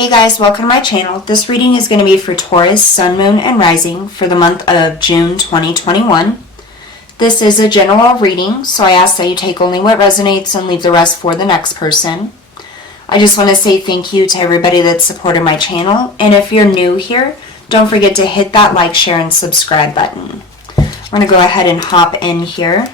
Hey guys, welcome to my channel. This reading is going to be for Taurus, Sun, Moon, and Rising for the month of June 2021. This is a general reading, so I ask that you take only what resonates and leave the rest for the next person. I just want to say thank you to everybody that supported my channel, and if you're new here, don't forget to hit that like, share, and subscribe button. I'm going to go ahead and hop in here.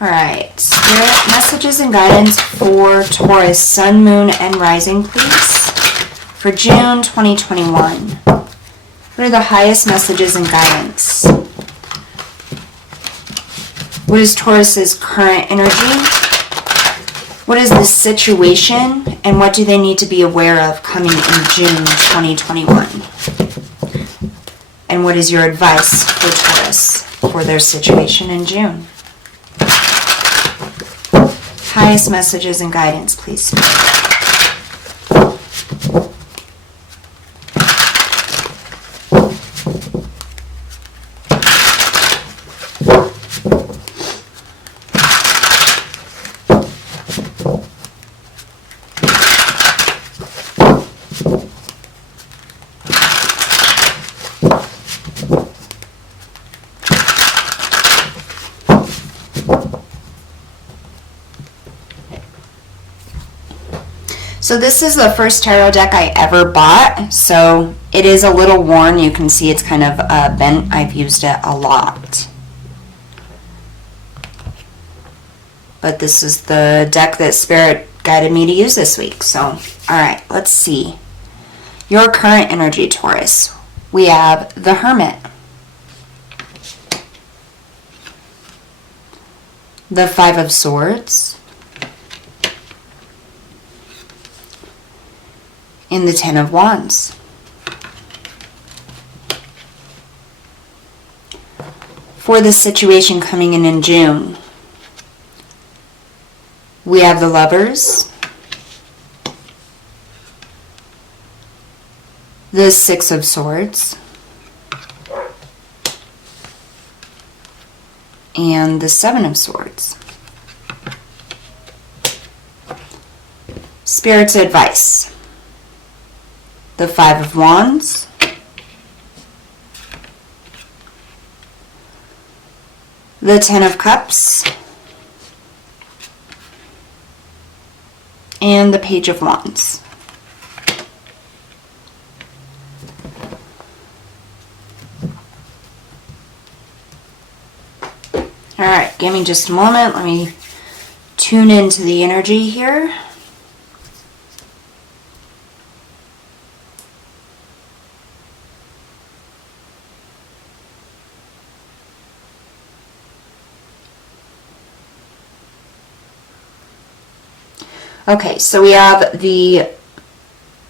Alright, Spirit, messages and guidance for Taurus, Sun, Moon, and Rising, please, for June 2021. What are the highest messages and guidance? What is Taurus's current energy? What is the situation, and what do they need to be aware of coming in June 2021? And what is your advice for Taurus for their situation in June? Highest messages and guidance, please. So this is the first tarot deck I ever bought, so it is a little worn. You can see it's kind of bent. I've used it a lot. But this is the deck that Spirit guided me to use this week. So, alright, let's see. Your current energy, Taurus. We have the Hermit. The Five of Swords. In the Ten of Wands. For the situation coming in June, we have the Lovers, the Six of Swords, and the Seven of Swords. Spirit's advice. The Five of Wands, the Ten of Cups, and the Page of Wands. Alright, give me just a moment. Let me tune into the energy here. Okay, so we have the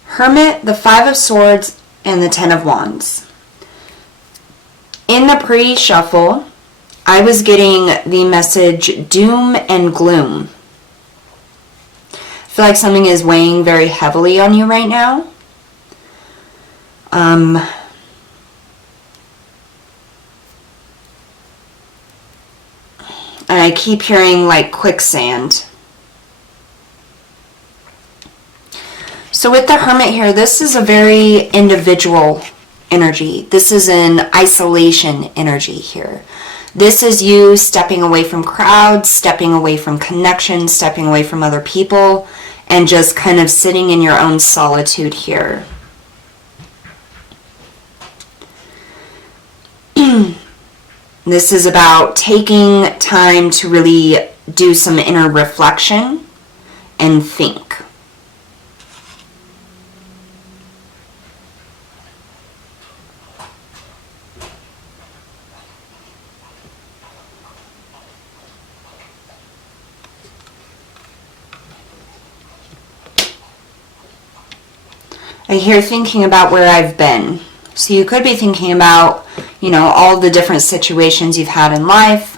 Hermit, the Five of Swords, and the Ten of Wands. In the pre-shuffle, I was getting the message doom and gloom. I feel like something is weighing very heavily on you right now. And I keep hearing like quicksand. So with the Hermit here, this is a very individual energy. This is an isolation energy here. This is you stepping away from crowds, stepping away from connection, stepping away from other people, and just kind of sitting in your own solitude here. This is about taking time to really do some inner reflection and think. I hear thinking about where I've been. So you could be thinking about, you know, all the different situations you've had in life,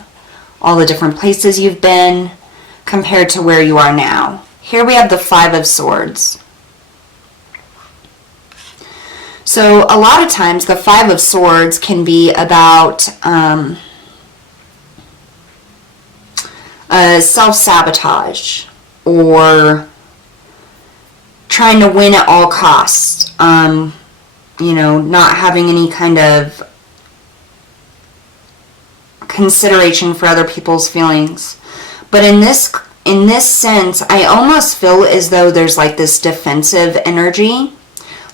all the different places you've been, compared to where you are now. Here we have the Five of Swords. So a lot of times the Five of Swords can be about self-sabotage or trying to win at all costs. You know, not having any kind of consideration for other people's feelings. But in this sense, I almost feel as though there's like this defensive energy,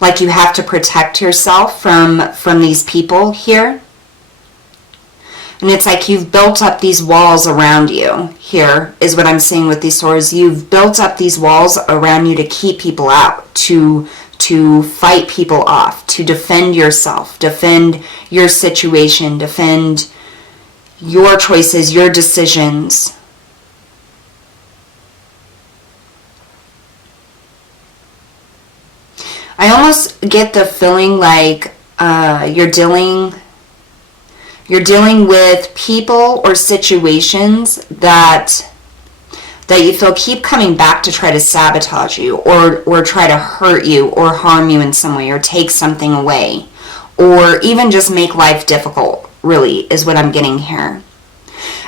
like you have to protect yourself from these people here. And it's like you've built up these walls around you. Here is what I'm seeing with these swords. You've built up these walls around you to keep people out, to fight people off, to defend yourself, defend your situation, defend your choices, your decisions. I almost get the feeling like you're dealing with people or situations that you feel keep coming back to try to sabotage you, or try to hurt you or harm you in some way, or take something away, or even just make life difficult, really, is what I'm getting here.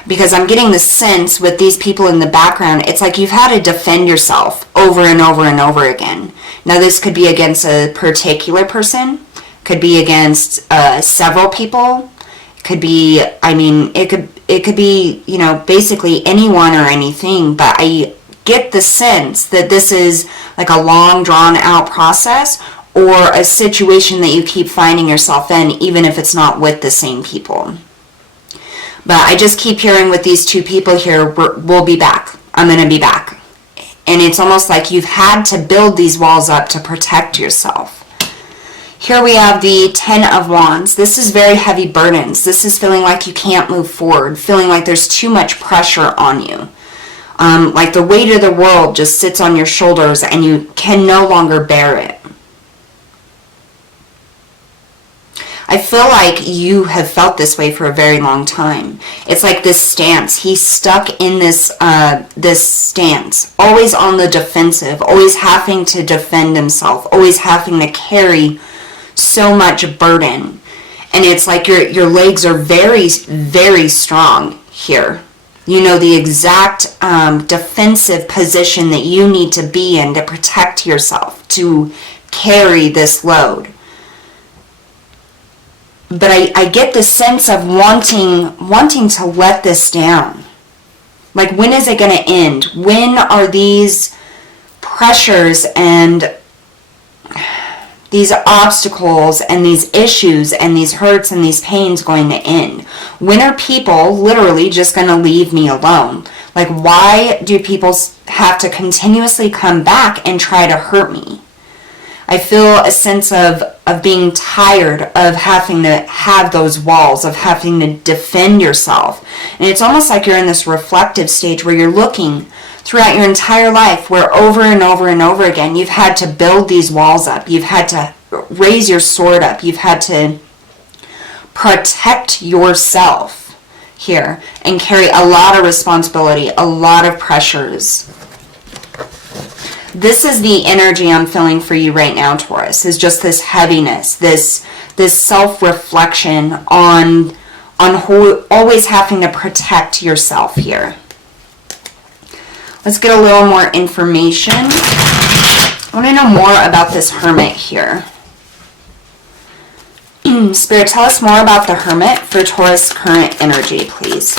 Because I'm getting the sense with these people in the background, it's like you've had to defend yourself over and over and over again. Now, this could be against a particular person, could be against several people, could be, I mean, it could be, you know, basically anyone or anything, but I get the sense that this is like a long, drawn-out process, or a situation that you keep finding yourself in, even if it's not with the same people. But I just keep hearing with these two people here, we'll be back. I'm going to be back. And it's almost like you've had to build these walls up to protect yourself. Here we have the 10 of Wands. This is very heavy burdens. This is feeling like you can't move forward, feeling like there's too much pressure on you. Like the weight of the world just sits on your shoulders and you can no longer bear it. I feel like you have felt this way for a very long time. It's like this stance. He's stuck in this stance, always on the defensive, always having to defend himself, always having to carry so much burden. And it's like your legs are very, very strong here. You know the exact defensive position that you need to be in to protect yourself, to carry this load. But I get the sense of wanting to let this down. Like, when is it going to end? When are these pressures and these obstacles and these issues and these hurts and these pains going to end? When are people literally just going to leave me alone? Like, why do people have to continuously come back and try to hurt me? I feel a sense of being tired of having to have those walls, of having to defend yourself. And it's almost like you're in this reflective stage where you're looking throughout your entire life, where over and over and over again you've had to build these walls up. You've had to raise your sword up. You've had to protect yourself here and carry a lot of responsibility, a lot of pressures. This is the energy I'm feeling for you right now, Taurus, is just this heaviness, this self-reflection on always having to protect yourself here. Let's get a little more information. I want to know more about this Hermit here. Spirit, tell us more about the Hermit for Taurus current energy, please.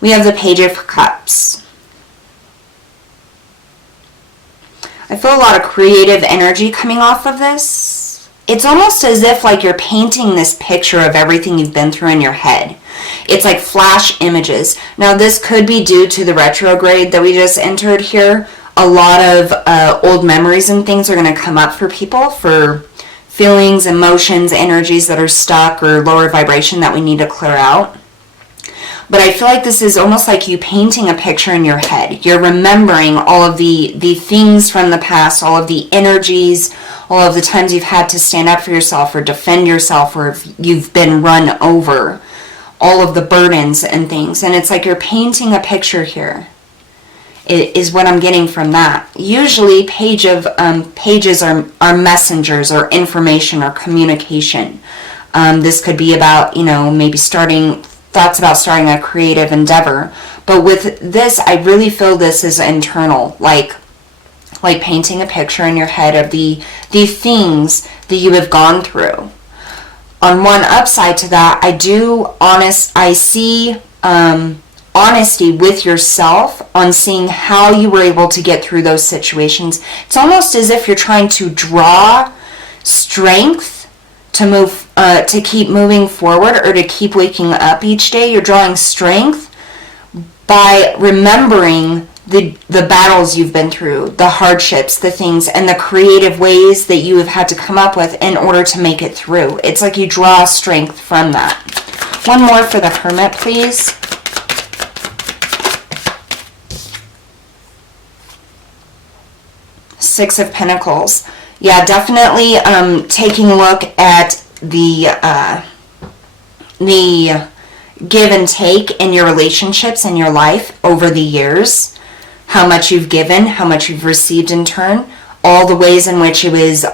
We have the Page of Cups. I feel a lot of creative energy coming off of this. It's almost as if like you're painting this picture of everything you've been through in your head. It's like flash images. Now, this could be due to the retrograde that we just entered here. A lot of old memories and things are going to come up for people, for feelings, emotions, energies that are stuck or lower vibration that we need to clear out. But I feel like this is almost like you painting a picture in your head. You're remembering all of the things from the past, all of the energies, all of the times you've had to stand up for yourself or defend yourself, or if you've been run over, all of the burdens and things. And it's like you're painting a picture here. It is what I'm getting from that. Usually pages are messengers or information or communication. This could be about, maybe starting that's about starting a creative endeavor. But with this, I really feel this is internal, like painting a picture in your head of the things that you have gone through. On one upside to that, I see honesty with yourself on seeing how you were able to get through those situations. It's almost as if you're trying to draw strength to move, to keep moving forward, or to keep waking up each day. You're drawing strength by remembering the battles you've been through, the hardships, the things, and the creative ways that you have had to come up with in order to make it through. It's like you draw strength from that. One more for the Hermit, please. Six of Pentacles. Yeah, definitely taking a look at the give and take in your relationships in your life over the years. How much you've given, how much you've received in turn, all the ways in which it was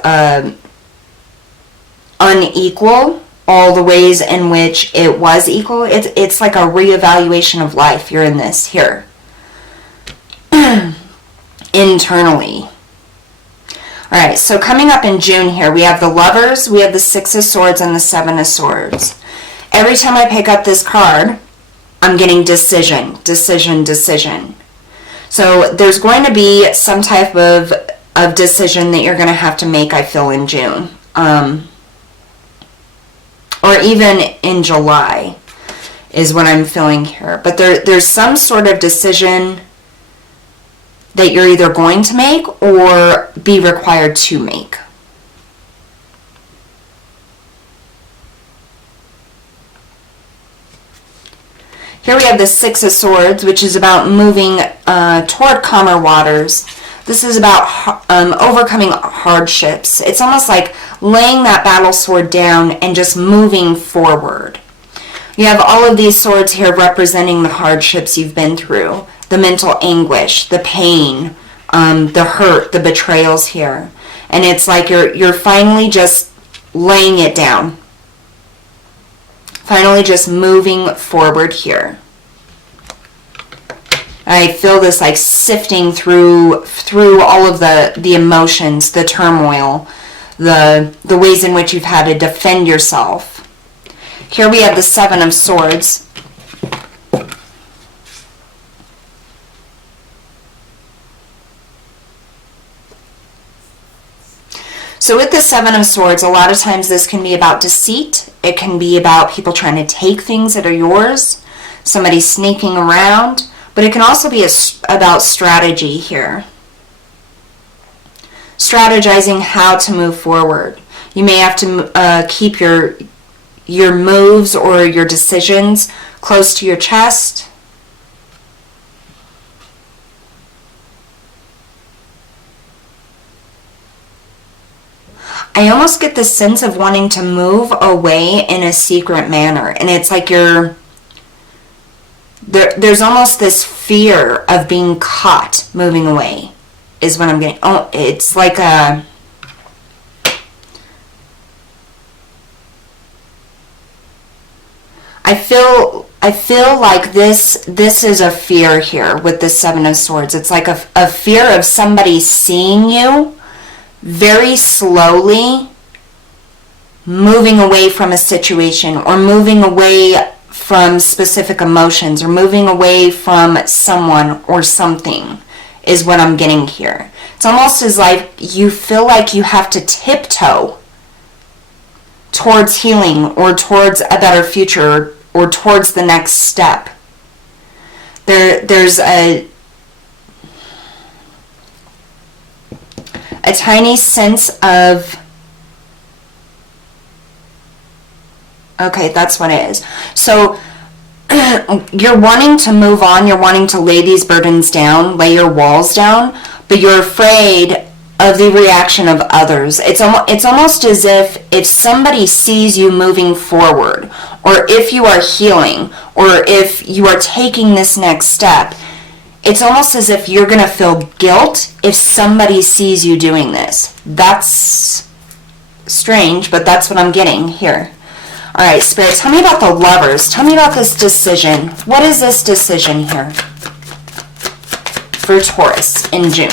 unequal, all the ways in which it was equal. It's like a reevaluation of life. You're in this here. Internally. Alright, so coming up in June here, we have the Lovers, we have the Six of Swords, and the Seven of Swords. Every time I pick up this card, I'm getting decision, decision, decision. So there's going to be some type of decision that you're going to have to make, I feel, in June. Or even in July is what I'm feeling here. But there's some sort of decision that you're either going to make or be required to make. Here we have the Six of Swords, which is about moving toward calmer waters. This is about overcoming hardships. It's almost like laying that battle sword down and just moving forward. You have all of these swords here representing the hardships you've been through, the mental anguish, the pain, the hurt, the betrayals here. And it's like you're finally just laying it down. Finally just moving forward here. I feel this like sifting through all of the emotions, the turmoil, the ways in which you've had to defend yourself. Here we have the Seven of Swords. So with the Seven of Swords, a lot of times this can be about deceit. It can be about people trying to take things that are yours, somebody sneaking around, but it can also be about strategy here. Strategizing how to move forward. You may have to keep your moves or your decisions close to your chest. I almost get the sense of wanting to move away in a secret manner. And it's like there's almost this fear of being caught moving away is what I'm getting. Oh, it's like I feel like this is a fear here with the Seven of Swords. It's like a fear of somebody seeing you very slowly moving away from a situation, or moving away from specific emotions, or moving away from someone or something is what I'm getting here. It's almost as like you feel like you have to tiptoe towards healing, or towards a better future, or towards the next step. There's a tiny sense of, okay, that's what it is. So you're wanting to move on, you're wanting to lay these burdens down, lay your walls down, but you're afraid of the reaction of others. It's almost as if somebody sees you moving forward, or if you are healing, or if you are taking this next step, it's almost as if you're going to feel guilt if somebody sees you doing this. That's strange, but that's what I'm getting here. All right, Spirit, tell me about the Lovers. Tell me about this decision. What is this decision here for Taurus in June?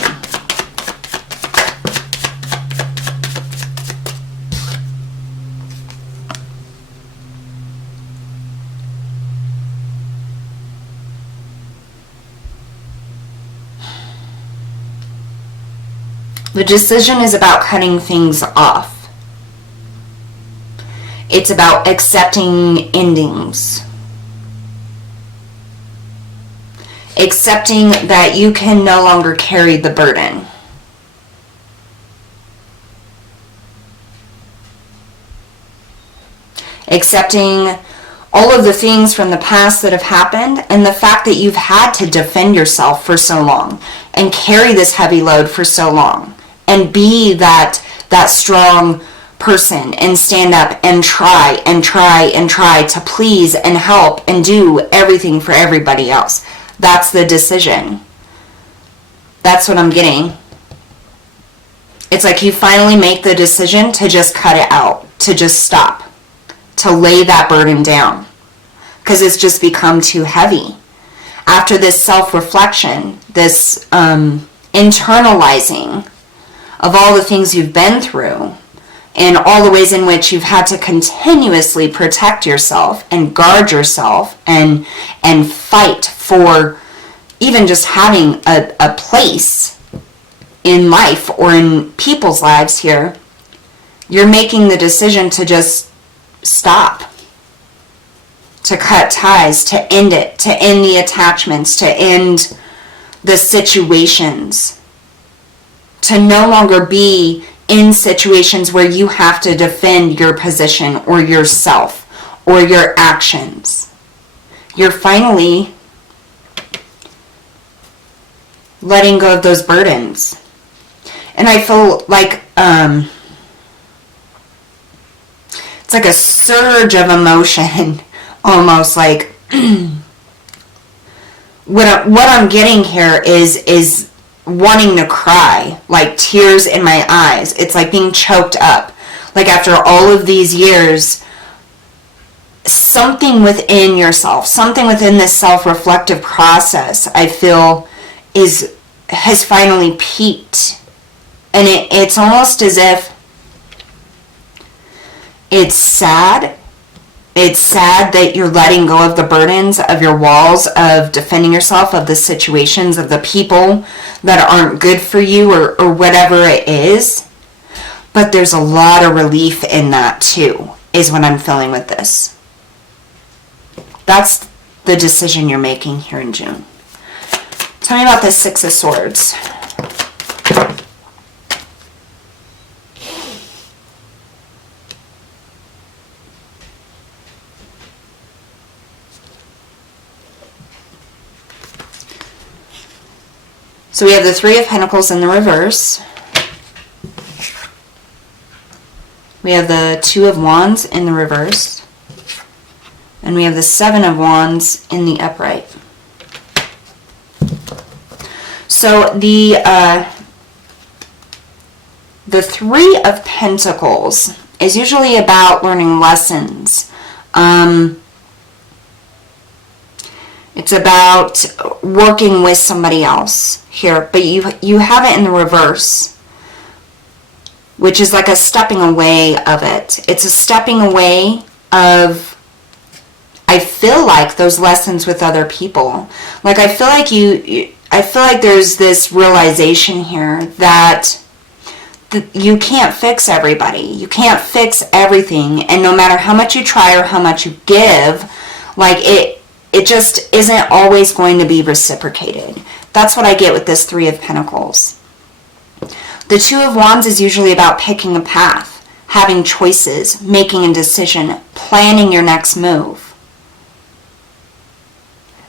The decision is about cutting things off. It's about accepting endings. Accepting that you can no longer carry the burden. Accepting all of the things from the past that have happened and the fact that you've had to defend yourself for so long and carry this heavy load for so long and be that strong person and stand up and try to please and help and do everything for everybody else. That's the decision. That's what I'm getting. It's like you finally make the decision to just cut it out, to just stop, to lay that burden down, because it's just become too heavy. After this self-reflection, this internalizing of all the things you've been through, and all the ways in which you've had to continuously protect yourself and guard yourself and fight for even just having a place in life or in people's lives here, you're making the decision to just stop, to cut ties, to end it, to end the attachments, to end the situations, to no longer be in situations where you have to defend your position or yourself or your actions. You're finally letting go of those burdens. And I feel like it's like a surge of emotion, almost like what I'm getting here is wanting to cry, like tears in my eyes. It's like being choked up. Like after all of these years, something within yourself, something within this self-reflective process, I feel has finally peaked. And it's almost as if it's sad. It's sad that you're letting go of the burdens of your walls, of defending yourself, of the situations, of the people that aren't good for you or whatever it is. But there's a lot of relief in that too, is what I'm feeling with this. That's the decision you're making here in June. Tell me about the Six of Swords. So we have the Three of Pentacles in the reverse. We have the Two of Wands in the reverse. And we have the Seven of Wands in the upright. So the Three of Pentacles is usually about learning lessons. It's about working with somebody else here, but you have it in the reverse, which is like a stepping away of it. It's a stepping away of, I feel like, those lessons with other people. Like I feel like there's this realization here that you can't fix everybody. You can't fix everything, and no matter how much you try or how much you give, like it just isn't always going to be reciprocated. That's what I get with this Three of Pentacles. The Two of Wands is usually about picking a path, having choices, making a decision, planning your next move.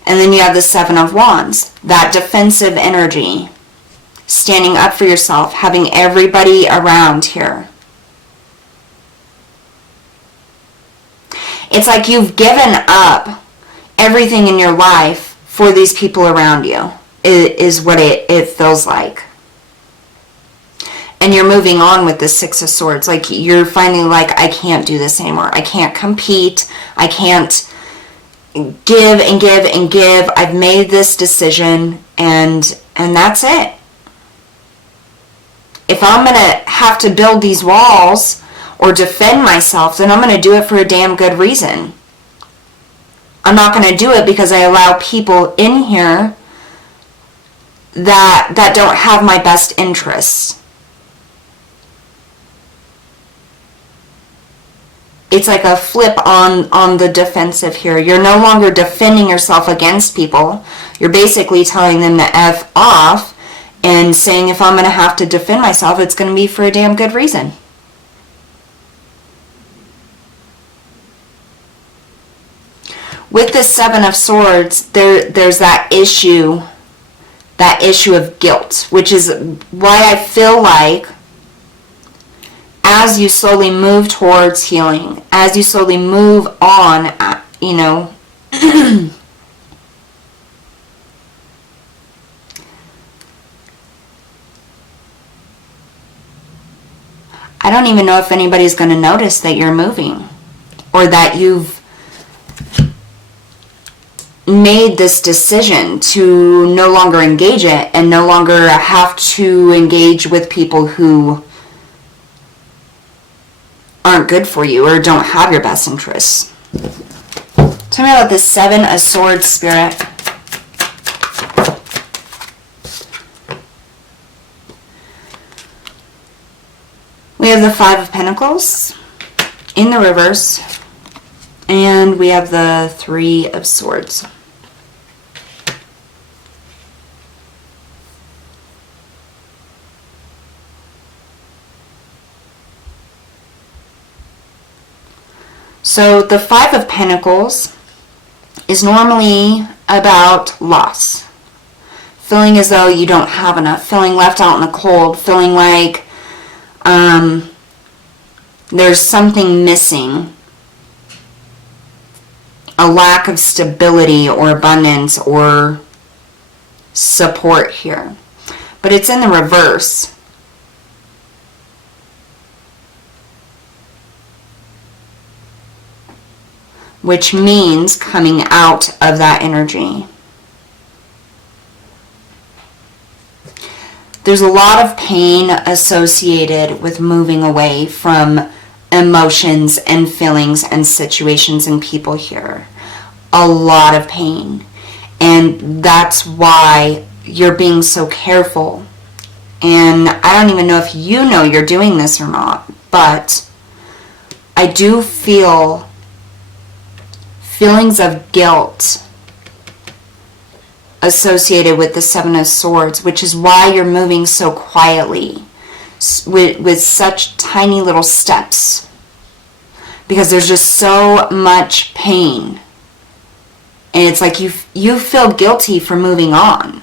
And then you have the Seven of Wands, that defensive energy, standing up for yourself, having everybody around here. It's like you've given up everything in your life for these people around you, is what it feels like. And you're moving on with the Six of Swords. Like, you're finally like, I can't do this anymore. I can't compete. I can't give and give and give. I've made this decision, and that's it. If I'm going to have to build these walls or defend myself, then I'm going to do it for a damn good reason. I'm not going to do it because I allow people in here that don't have my best interests. It's like a flip on the defensive here. You're no longer defending yourself against people. You're basically telling them to F off and saying, if I'm going to have to defend myself, it's going to be for a damn good reason. With the Seven of Swords, there's that issue of guilt, which is why I feel like as you slowly move towards healing, as you slowly move on, you know, I don't even know if anybody's going to notice that you're moving or that you've made this decision to no longer engage it and no longer have to engage with people who aren't good for you or don't have your best interests. Tell me about this Seven of Swords, Spirit. We have the Five of Pentacles in the reverse, and we have the Three of Swords. So the Five of Pentacles is normally about loss. Feeling as though you don't have enough. Feeling left out in the cold. Feeling like there's something missing. A lack of stability or abundance or support here. But it's in the reverse. Which means coming out of that energy. There's a lot of pain associated with moving away from emotions and feelings and situations and people here. A lot of pain. And that's why you're being so careful. And I don't even know if you know you're doing this or not, but I do feel feelings of guilt associated with the Seven of Swords, which is why you're moving so quietly with such tiny little steps, because there's just so much pain, and it's like you feel guilty for moving on,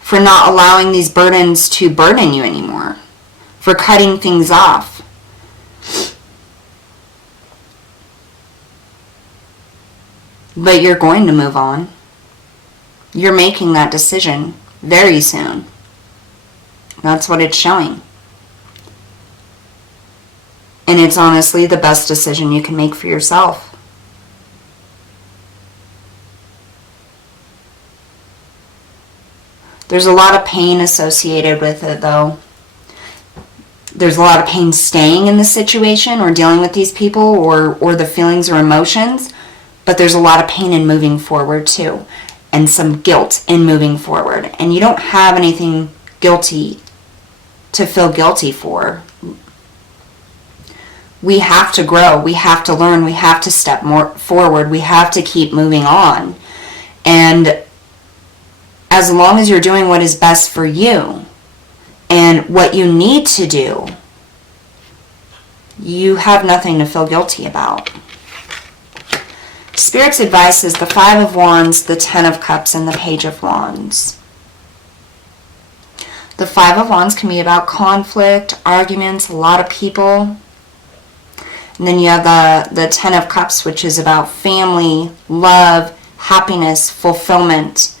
for not allowing these burdens to burden you anymore, for cutting things off. But you're going to move on. You're making that decision very soon. That's what it's showing. And it's honestly the best decision you can make for yourself. There's a lot of pain associated with it, though. There's a lot of pain staying in the situation or dealing with these people or the feelings or emotions. But there's a lot of pain in moving forward too, and some guilt in moving forward. And you don't have anything guilty to feel guilty for. We have to grow, we have to learn, we have to step more forward, we have to keep moving on. And as long as you're doing what is best for you and what you need to do, you have nothing to feel guilty about. Spirit's advice is the Five of Wands, the Ten of Cups, and the Page of Wands. The Five of Wands can be about conflict, arguments, a lot of people. And then you have the Ten of Cups, which is about family, love, happiness, fulfillment,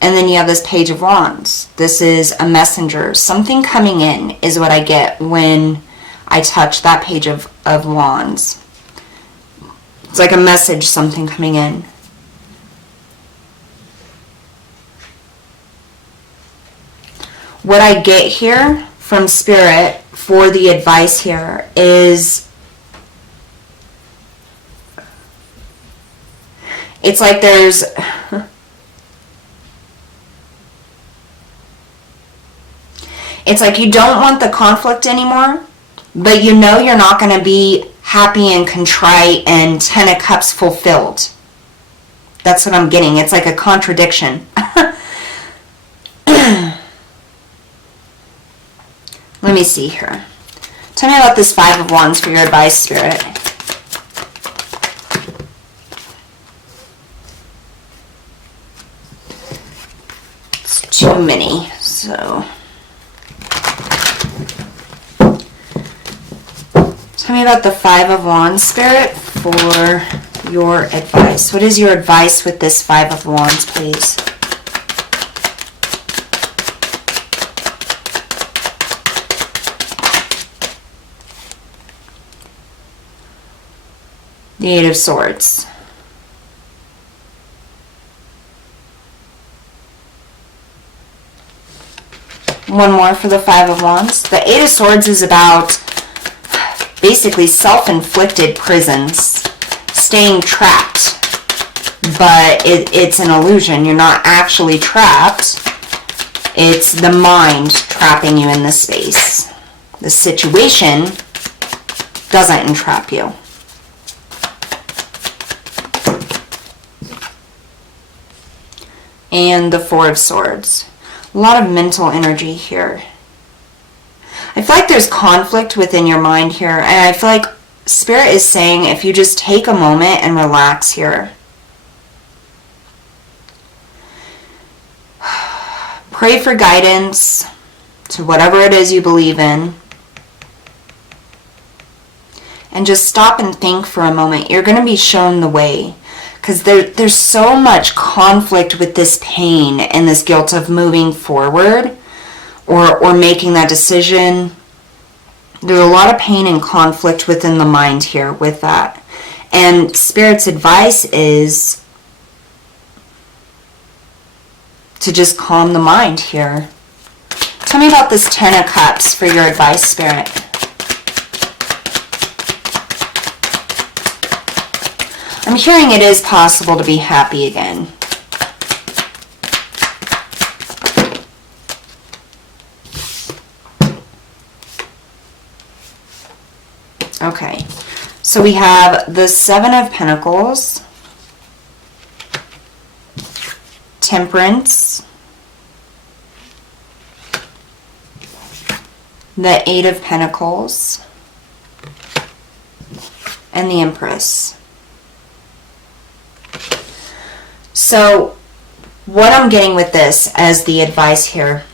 And then you have this Page of Wands. This is a messenger. Something coming in is what I get when I touch that Page of Wands. It's like a message, something coming in. What I get here from Spirit for the advice here is, it's like there's it's like you don't want the conflict anymore, but you know you're not going to be happy and contrite and 10 of Cups fulfilled. That's what I'm getting. It's like a contradiction. Let me see here. Tell me about this Five of Wands for your advice, Spirit. It's too many, so... Tell me about the Five of Wands, Spirit, for your advice. What is your advice with this Five of Wands, please? The Eight of Swords. One more for the Five of Wands. The Eight of Swords is about basically self-inflicted prisons, staying trapped, but it's an illusion. You're not actually trapped. It's the mind trapping you in this space. The situation doesn't entrap you. And the Four of Swords. A lot of mental energy here. I feel like there's conflict within your mind here, and I feel like Spirit is saying if you just take a moment and relax here. Pray for guidance to whatever it is you believe in. And just stop and think for a moment. You're going to be shown the way. Because there's so much conflict with this pain and this guilt of moving forward or making that decision. There's a lot of pain and conflict within the mind here with that. And Spirit's advice is to just calm the mind here. Tell me about this Ten of Cups for your advice, Spirit. I'm hearing it is possible to be happy again. Okay, so we have the Seven of Pentacles, Temperance, the Eight of Pentacles, and the Empress. So what I'm getting with this as the advice here,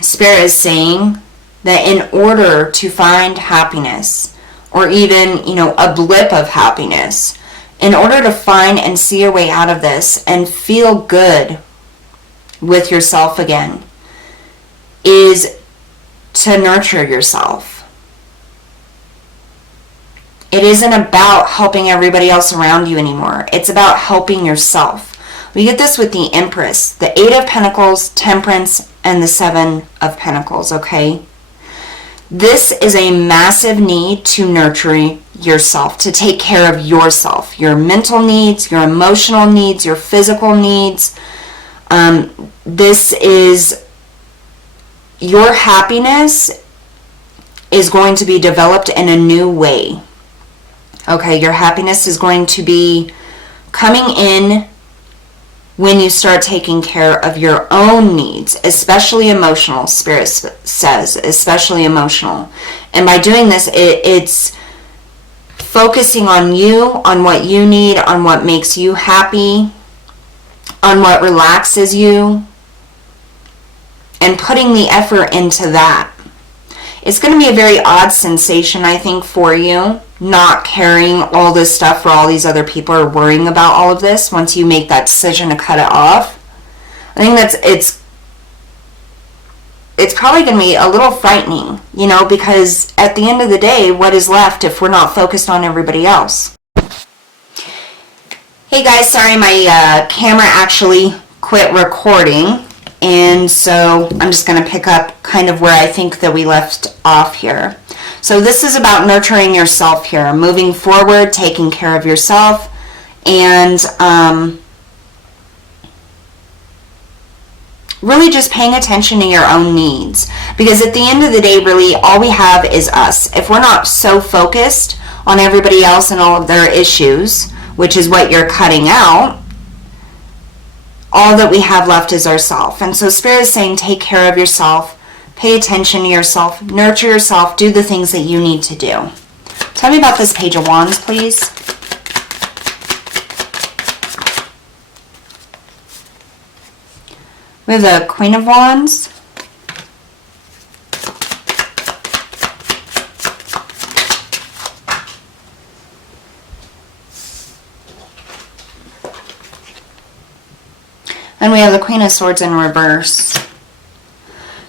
Spirit is saying that in order to find happiness, or even, a blip of happiness, in order to find and see your way out of this and feel good with yourself again, is to nurture yourself. It isn't about helping everybody else around you anymore. It's about helping yourself. We get this with the Empress, the Eight of Pentacles, Temperance, and the Seven of Pentacles, okay? This is a massive need to nurture yourself, to take care of yourself, your mental needs, your emotional needs, your physical needs. This is, your happiness is going to be developed in a new way. Okay, your happiness is going to be coming in when you start taking care of your own needs, especially emotional, Spirit says, especially emotional. And by doing this, it's focusing on you, on what you need, on what makes you happy, on what relaxes you, and putting the effort into that. It's going to be a very odd sensation, I think, for you, not carrying all this stuff where all these other people are worrying about all of this once you make that decision to cut it off. I think it's probably going to be a little frightening, you know, because at the end of the day, what is left if we're not focused on everybody else? Hey guys, sorry, my camera actually quit recording, and so I'm just going to pick up kind of where I think that we left off here. So this is about nurturing yourself here, moving forward, taking care of yourself, and really just paying attention to your own needs. Because at the end of the day, really, all we have is us. If we're not so focused on everybody else and all of their issues, which is what you're cutting out, all that we have left is ourself. And so Spirit is saying, take care of yourself, pay attention to yourself, nurture yourself, do the things that you need to do. Tell me about this Page of Wands, please. We have the Queen of Wands. And we have the Queen of Swords in reverse.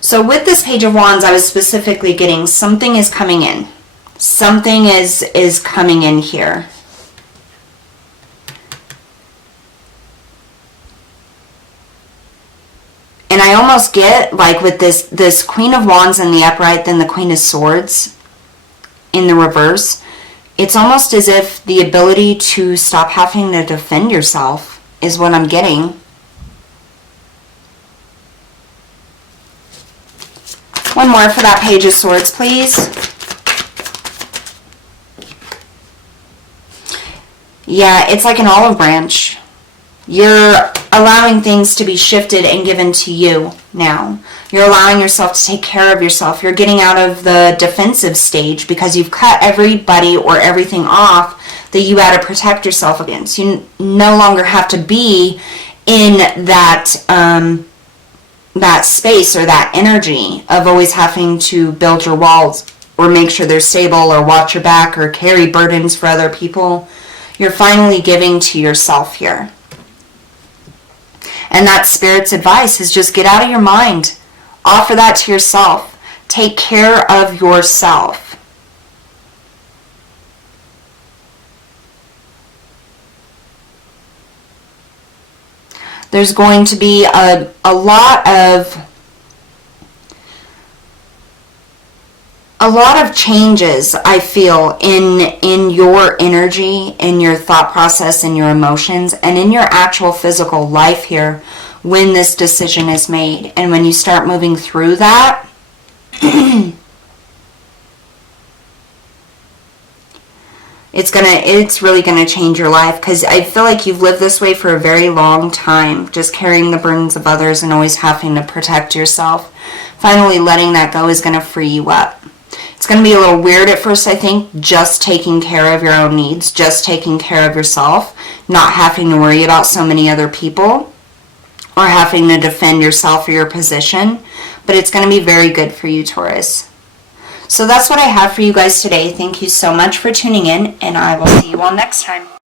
So with this Page of Wands, I was specifically getting something is coming in. Something is coming in here. And I almost get, like with this Queen of Wands in the upright, then the Queen of Swords in the reverse, it's almost as if the ability to stop having to defend yourself is what I'm getting. One more for that Page of Swords, please. Yeah, it's like an olive branch. You're allowing things to be shifted and given to you now. You're allowing yourself to take care of yourself. You're getting out of the defensive stage because you've cut everybody or everything off that you had to protect yourself against. You no longer have to be in that that space or that energy of always having to build your walls or make sure they're stable or watch your back or carry burdens for other people. You're finally giving to yourself here. And that Spirit's advice is just get out of your mind. Offer that to yourself. Take care of yourself. There's going to be a lot of changes, I feel, in your energy, in your thought process, in your emotions, and in your actual physical life here when this decision is made. And when you start moving through that, it's really gonna change your life, because I feel like you've lived this way for a very long time, just carrying the burdens of others and always having to protect yourself. Finally letting that go is gonna free you up. It's going to be a little weird at first, I think, just taking care of your own needs, just taking care of yourself, not having to worry about so many other people or having to defend yourself or your position. But it's going to be very good for you, Taurus. So that's what I have for you guys today. Thank you so much for tuning in, and I will see you all next time.